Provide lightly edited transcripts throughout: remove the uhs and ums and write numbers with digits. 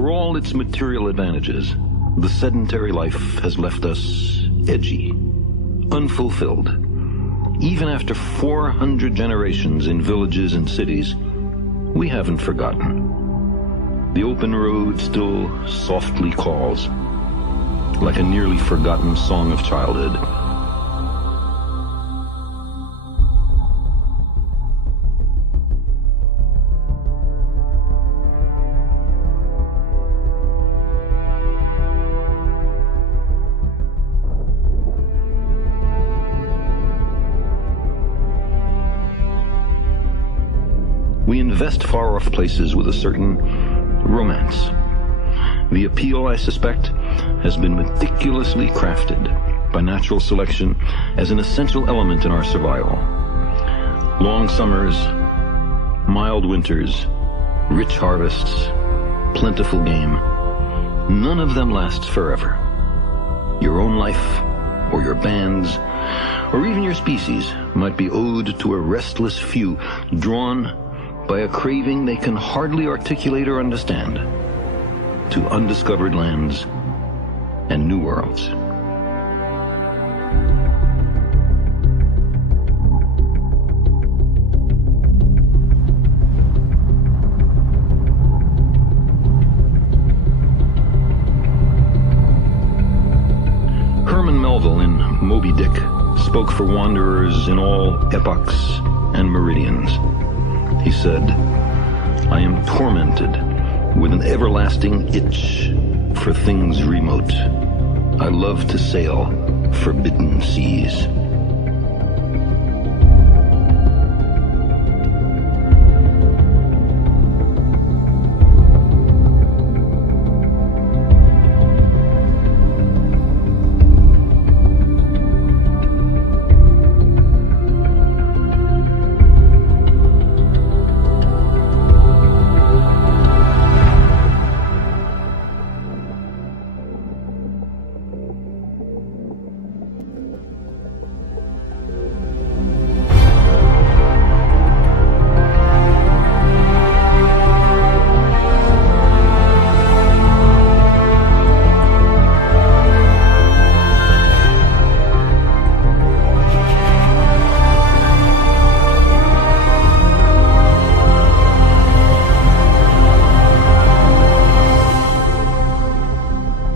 For all its material advantages, the sedentary life has left us edgy, unfulfilled. Even after 400 generations in villages and cities, we haven't forgotten. The open road still softly calls, like a nearly forgotten song of childhood. We invest far-off places with a certain romance. The appeal, I suspect, has been meticulously crafted by natural selection as an essential element in our survival. Long summers, mild winters, rich harvests, plentiful game. None of them lasts forever. Your own life, or your band's, or even your species might be owed to a restless few, drawn by a craving they can hardly articulate or understand, to undiscovered lands and new worlds. Herman Melville in Moby Dick spoke for wanderers in all epochs and meridians. He said, "I am tormented with an everlasting itch for things remote. I love to sail forbidden seas."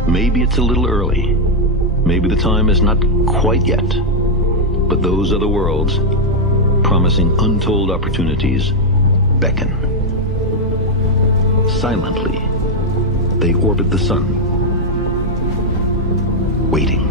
Maybe it's a little early. Maybe the time is not quite yet. But those other worlds, promising untold opportunities, beckon. Silently, they orbit the sun, waiting.